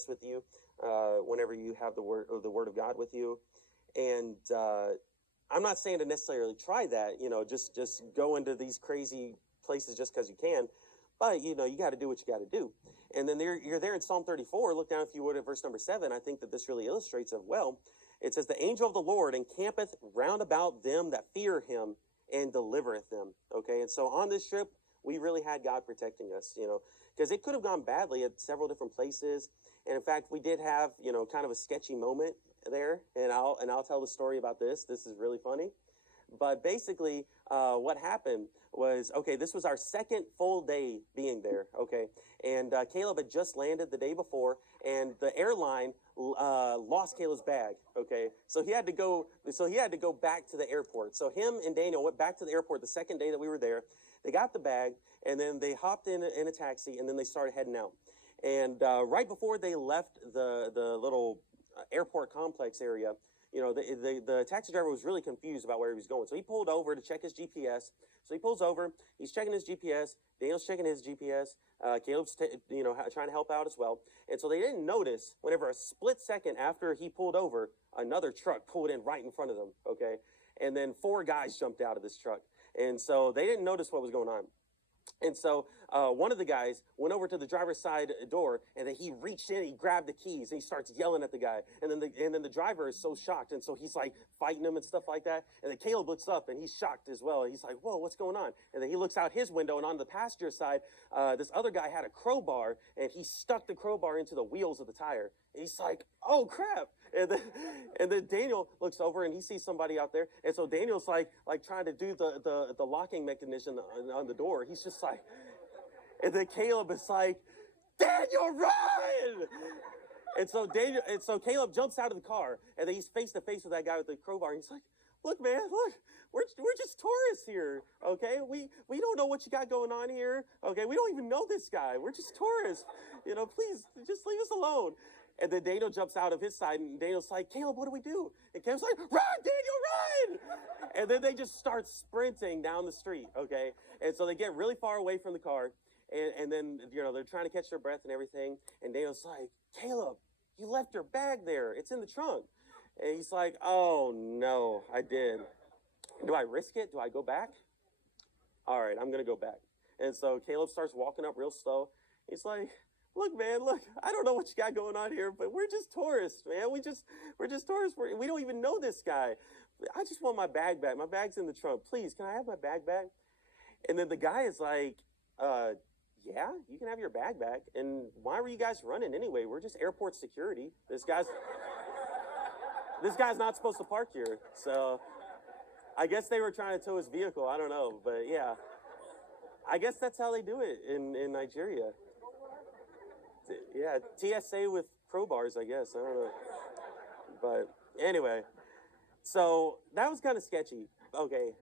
GPS with you whenever you have the word of God with you. And I'm not saying to necessarily try that, just go into these crazy places just because you can. But, you got to do what you got to do. And then you're there in Psalm 34. Look down, if you would, at verse number 7. I think that this really illustrates it well. It says, the angel of the Lord encampeth round about them that fear him and delivereth them. Okay, and so on this trip, we really had God protecting us, because it could have gone badly at several different places. And in fact, we did have, kind of a sketchy moment there. And I'll tell the story about this. This is really funny. But basically, what happened was, okay, this was our second full day being there, okay? And Caleb had just landed the day before, and the airline lost Caleb's bag, okay? So he had to go back to the airport. So him and Daniel went back to the airport the second day that we were there. They got the bag, and then they hopped in a taxi, and then they started heading out. And right before they left the little airport complex area, the taxi driver was really confused about where he was going. So he pulled over to check his GPS. So he pulls over, he's checking his GPS, Daniel's checking his GPS, Caleb's, trying to help out as well. And so they didn't notice, whenever a split second after he pulled over, another truck pulled in right in front of them, okay? And then 4 guys jumped out of this truck. And so they didn't notice what was going on. And so one of the guys went over to the driver's side door, and then he reached in, he grabbed the keys, and he starts yelling at the guy. And then the driver is so shocked, and so he's like fighting him and stuff like that. And then Caleb looks up, and he's shocked as well. He's like, "Whoa, what's going on?" And then he looks out his window, and on the passenger side, this other guy had a crowbar, and he stuck the crowbar into the wheels of the tire. And he's like, "Oh crap!" And then Daniel looks over and he sees somebody out there. And so Daniel's like trying to do the locking mechanism on the door. He's just like, and then Caleb is like, "Daniel, run!" And so Caleb jumps out of the car, and then he's face to face with that guy with the crowbar. And he's like, "Look, man, look, we're just tourists here, okay? We don't know what you got going on here, okay? We don't even know this guy. We're just tourists. Please, just leave us alone." And then Daniel jumps out of his side, and Daniel's like, "Caleb, what do we do?" And Caleb's like, "Run, Daniel, run!" And then they just start sprinting down the street, okay? And so they get really far away from the car, and then, they're trying to catch their breath and everything. And Daniel's like, "Caleb, you left your bag there. It's in the trunk." And he's like, "Oh, no, I did. Do I risk it? Do I go back?" "All right, I'm going to go back." And so Caleb starts walking up real slow. He's like, "Look, man, look, I don't know what you got going on here, but we're just tourists, man. We're just tourists. We don't even know this guy. I just want my bag back. My bag's in the trunk. Please, can I have my bag back?" And then the guy is like, "Yeah, you can have your bag back. And why were you guys running anyway? We're just airport security. This guy's not supposed to park here." So I guess they were trying to tow his vehicle. I don't know, but yeah, I guess that's how they do it in Nigeria. Yeah, TSA with crowbars, I guess. I don't know. But anyway, so that was kind of sketchy. Okay,